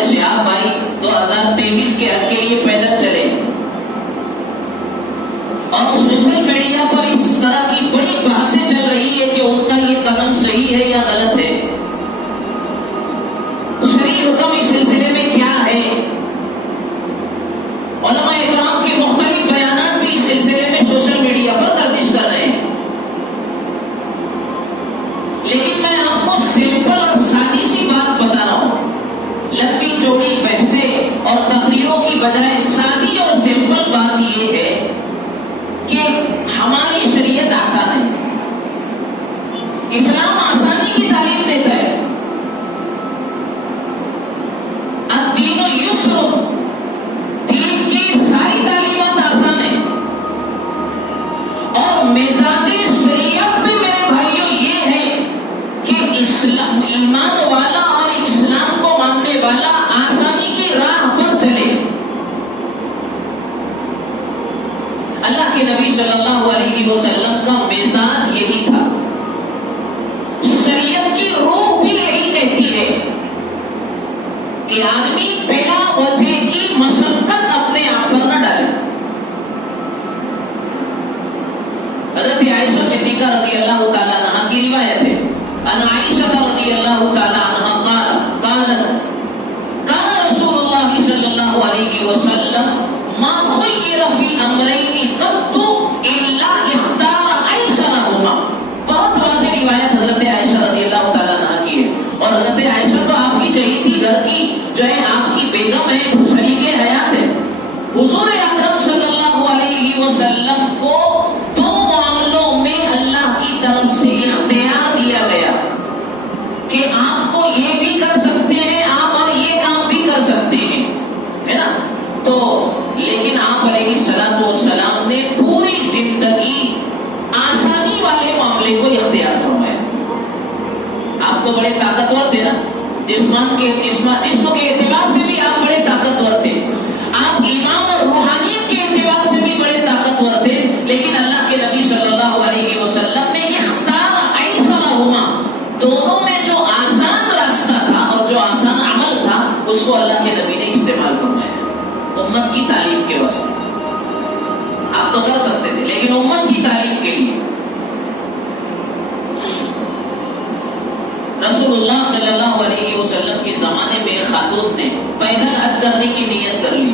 ہے شہاب بھائی 2023 کے حج کے لیے پیدل چلے، اور سوشل میڈیا پر اس طرح کی بڑی بحثیں چل رہی ہے کہ ان کا یہ قدم صحیح ہے یا غلط ہے، شرعی حکم اس سلسلے میں کیا ہے، علماء اکرام کے مختلف بیانات بھی اس سلسلے میں سوشل میڈیا پر گردش کر رہے ہیں، لیکن میں آپ کو سمپل اور سادی سی بات بتا رہا ہوں، لمبی چوڑی بحثیں اور تقریروں کی بجائے سادی اور سمپل بات یہ ہے کہ ہماری شریعت آسان ہے، اسلام آسانی کی تعلیم دیتا ہے، الدین یسر، دین کی ساری تعلیمات آسان ہیں، اور مزاج شریعت میں میرے بھائیوں یہ ہے کہ اسلام ایمان والا اور اسلام کو ماننے والا آسانی کی راہ پر چلے۔ اللہ کے نبی صلی اللہ علیہ وسلم کا مزاج یہی تھا، شریعت کی روح بھی یہی کہتی ہے کہ آدمی بلا وجہ کی مشقت اپنے آپ پر نہ ڈالے۔ حضرت عائشہ صدیقہ رضی اللہ تعالیٰ عنہا کی روایت ہے، ان عائشہ رضی اللہ تعالیٰ عنہا قالت کان رسول اللہ صلی اللہ علیہ وسلم ما خیر فی امرین قط الا اختار ایسرہما۔ بہت واضح روایت حضرت عائشہ رضی اللہ تعالیٰ عنہا کی ہے، اور حضرت عائشہ تو آپ کی چہی تھی، گھر کی جو ہے آپ کی بیگم ہے، شریک حیات ہے۔ حضور اکرم صلی اللہ علیہ وسلم کو دو معاملوں میں اللہ کی طرف سے اختیار دیا گیا کہ آپ کو یہ بھی کر سکتے ہیں آپ اور یہ کام بھی کر سکتے ہیں، ہے نا؟ تو لیکن آپ علیہ الصلوۃ والسلام نے پوری زندگی آسانی والے معاملے کو اختیار فرمایا۔ آپ تو بڑے طاقتور تھے نا، جسم کے اعتبار سے بھی آپ بڑے طاقتور تھے، آپ ایمان اور روحانیت کے اعتبار سے بھی بڑے طاقتور تھے، لیکن اللہ کے نبی صلی اللہ علیہ وسلم نے اختار ایسرہما، دونوں میں جو آسان راستہ تھا اور جو آسان عمل تھا اس کو اللہ کے نبی نے استعمال فرمایا امت کی تعلیم کے واسطے۔ آپ تو کر سکتے تھے لیکن امت کی تعلیم کے لیے رسول اللہ صلی اللہ علیہ وسلم کے زمانے میں ایک خاتون نے پیدل حج کرنے کی نیت کر لی،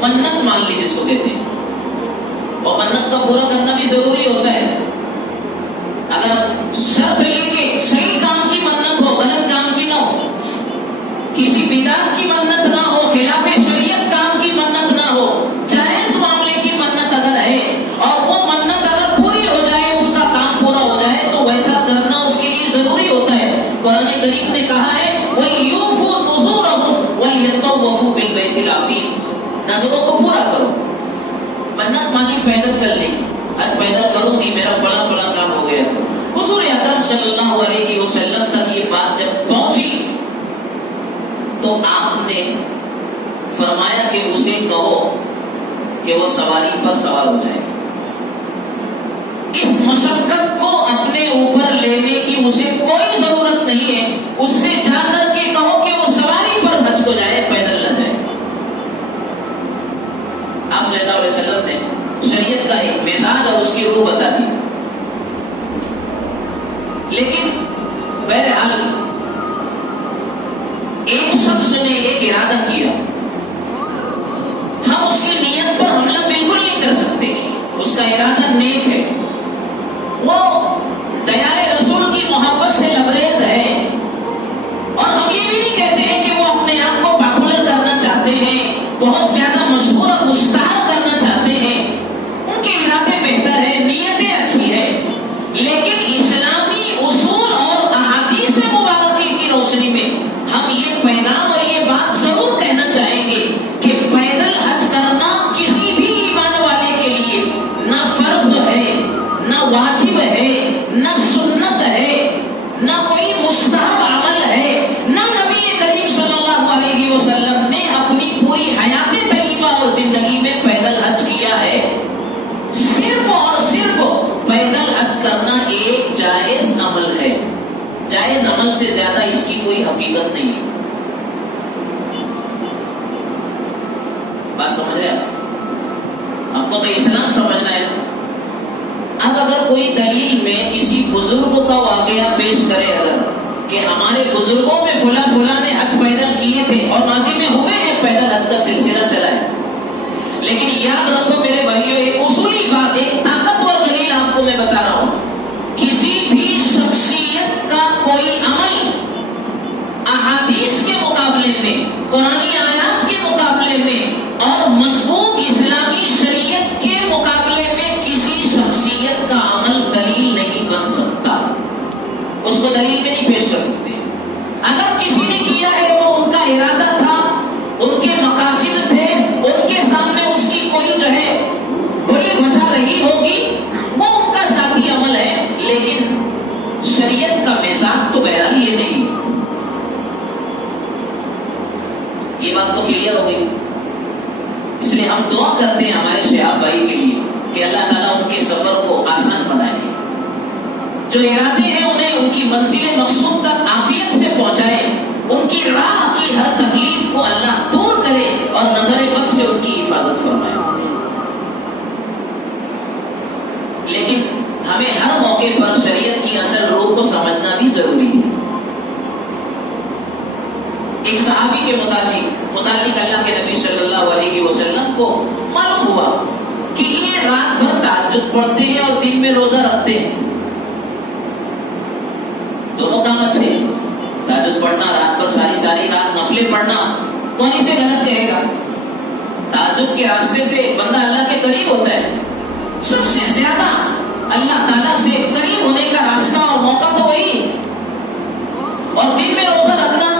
منت مان لی جس کو کہتے ہیں، اور منت کا پورا کرنا بھی ضروری ہوتا ہے۔ اگر شرط یہ کہ صحیح کام کی منت ہو، غلط کام کی نہ ہو، کسی بدعت کی منت نہ ہو، خلاف شریعت کام کی منت نہ ہو، جائز معاملے کی منت اگر ہے اور وہ منت اگر پوری ہو جائے، اس کا کام پورا ہو جائے، تو ویسا کرنا اس کے لیے ضروری ہوتا ہے۔ قرآن کریم نے کہا ہے وَلْيُوفُوا نُذُورَهُمْ وَلْيَطَّوَّفُوا بِالْبَيْتِ الْعَتِيقِ، نذروں کو پورا کرو۔ منت مانی پیدل چلنے کی، آج پیدل کروں گی میرا فلاں فلاں کام ہو گیا۔ حضور اکرم صلی اللہ علیہ وسلم تک یہ بات جب پہنچی تو آپ نے فرمایا کہ اسے کہو کہ وہ سواری پر سوار ہو جائے، اس مشقت کو اپنے اوپر لینے کی اسے کوئی ضرورت نہیں ہے، اس سے جا کر کے کہو کہ وہ سواری پر حج کو جائے، پیدل نہ جائے۔ آپ صلی اللہ علیہ وسلم نے شریعت کا ایک مزاج اور اس کی روح بتا دی، لیکن بہرحال ایک شخص نے ایک ارادہ کیا، ہم اس کی نیت پر حملہ بالکل نہیں کر سکتے، اس کا ارادہ نیک ہے، وہ دیار رسول کی محبت سے لبریز ہے، اور ہم یہ بھی نہیں کہتے ہیں کہ وہ اپنے آپ کو پاپولر کرنا چاہتے ہیں، بہت زیادہ مشہور اور مشتہر کرنا چاہتے ہیں، ان کے ارادے بہتر ہیں، نیتیں اچھی ہیں، لیکن اسلامی اصول اور احادیث مبارکہ کی روشنی میں ہم یہ پیغام اور یہ بات ضرور کہنا چاہیں گے کہ پیدل حج کرنا کسی بھی ایمان والے کے لیے نہ فرض ہے، نہ واجب ہے، نہ سنت ہے، نہ کوئی مستحب عمل ہے، نہ نبی کریم صلی اللہ علیہ وسلم نے اپنی پوری حیات طیبہ اور زندگی میں پیدل حج کیا ہے۔ صرف اور صرف پیدل حج کرنا ایک جائز عمل ہے، جائز عمل سے زیادہ اس کی کوئی حقیقت نہیں ہے۔ بات سمجھ رہے ہیں؟ ہم کو تو اسلام سمجھنا ہے. اب اگر کوئی دلیل میں کسی بزرگ کا واقعہ پیش کرے اگر کہ ہمارے بزرگوں میں فلاں فلاں نے حج پیدل کیے تھے اور ماضی میں ہوئے ہیں پیدل حج کا سلسلہ چلا ہے، لیکن یاد رکھو میرے بھائیوں ایک اصولی بات، ایک طاقتور دلیل آپ کو میں بتا رہا ہوں. کسی بھی شخصیت کا کوئی عمل احادیث کے مقابلے میں، قرآنی آیات کے مقابلے میں اور مضبوط اسلامی شریعت کے مقابلے میں کسی شخصیت کا عمل دلیل نہیں بن سکتا. اس کو دلیل میں نہیں پیش کر سکتے. اگر کسی نے کیا ہے وہ ان کا ارادہ تھا، ان کے مقاصد تھے، ان کے سامنے اس کی کوئی جو ہے بڑی وجہ رہی ہوگی، وہ ان کا ذاتی عمل ہے، لیکن شریعت کا مزاج تو بہرحال یہ نہیں. یہ بات تو کلیئر ہو گئی. اس لیے ہم دعا کرتے ہیں ہمارے شہاب بھائی کے لیے کہ اللہ تعالیٰ ان کے سفر کو آسان بنائے، جو ارادے ہیں انہیں ان کی منزل مقصود تک عافیت سے پہنچائے، ان کی راہ کی ہر تکلیف کو اللہ دور کرے اور نظر بد سے ان کی حفاظت فرمائے. لیکن ہمیں ہر موقع پر شریعت کی اصل روح کو سمجھنا بھی ضروری ہے. ایک صحابی کے متعلق اللہ کے نبی صلی اللہ علیہ وسلم کو معلوم ہوا کہ یہ رات بھر تہجد پڑھتے ہیں اور دن میں روزہ رکھتے ہیں. دونوں کام اچھے، تہجد پڑھنا، رات پر ساری رات نفلیں پڑھنا، کون اسے غلط کہے گا؟ تہجد کے راستے سے بندہ اللہ کے قریب ہوتا ہے. سب سے زیادہ اللہ تعالیٰ سے قریب ہونے کا راستہ اور موقع تو وہی ہے. اور دن میں روزہ رکھنا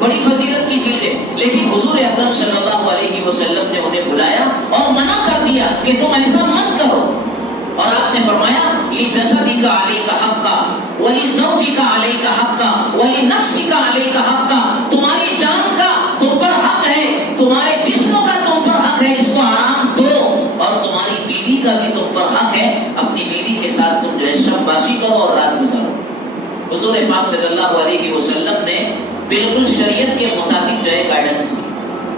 بڑی فضیلت کی چیز ہے، لیکن حضور اکرم صلی اللہ علیہ وسلم نے انہیں بلایا اور منع کر دیا کہ تم ایسا مت کرو. اور آپ نے فرمایا لِجَسَدِكَ عَلَيْكَ حَقًّا وَلِزَوْجِكَ عَلَيْكَ حَقًّا وَلِنَفْسِكَ عَلَيْكَ حَقًّا. تمہاری جان کا تم پر حق ہے، تمہارے جسم کا تم پر حق ہے، اس کو آرام دو، اور تمہاری بیوی کا بھی تم پر حق ہے، اپنی بیوی کے ساتھ تم جو ہے شب باشی کرو اور رات گزارو. حضور پاک صلی اللہ علیہ وسلم نے بالکل شریعت کے مطابق جو ہے گائیڈنس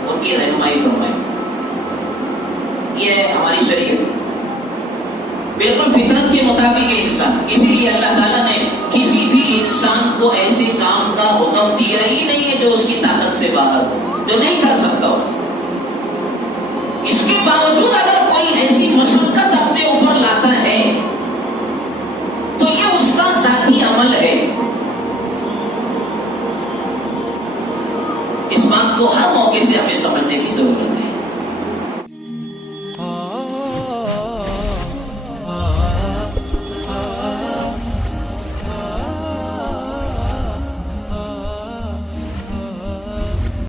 ان کی رہنمائی فرمائی. یہ ہے ہماری شریعت، بالکل فطرت کے مطابق ہے انسان. اسی لیے اللہ تعالیٰ نے کسی بھی انسان کو ایسے کام کا حکم دیا ہی نہیں ہے جو اس کی طاقت سے باہر ہو، جو نہیں کر سکتا ہو. اس کے باوجود اگر کوئی ایسی مشقت اپنے اوپر لاتا ہے تو یہ اس کا ذاتی عمل ہے. اس بات کو ہر موقع سے ہمیں سمجھنے کی ضرورت ہے.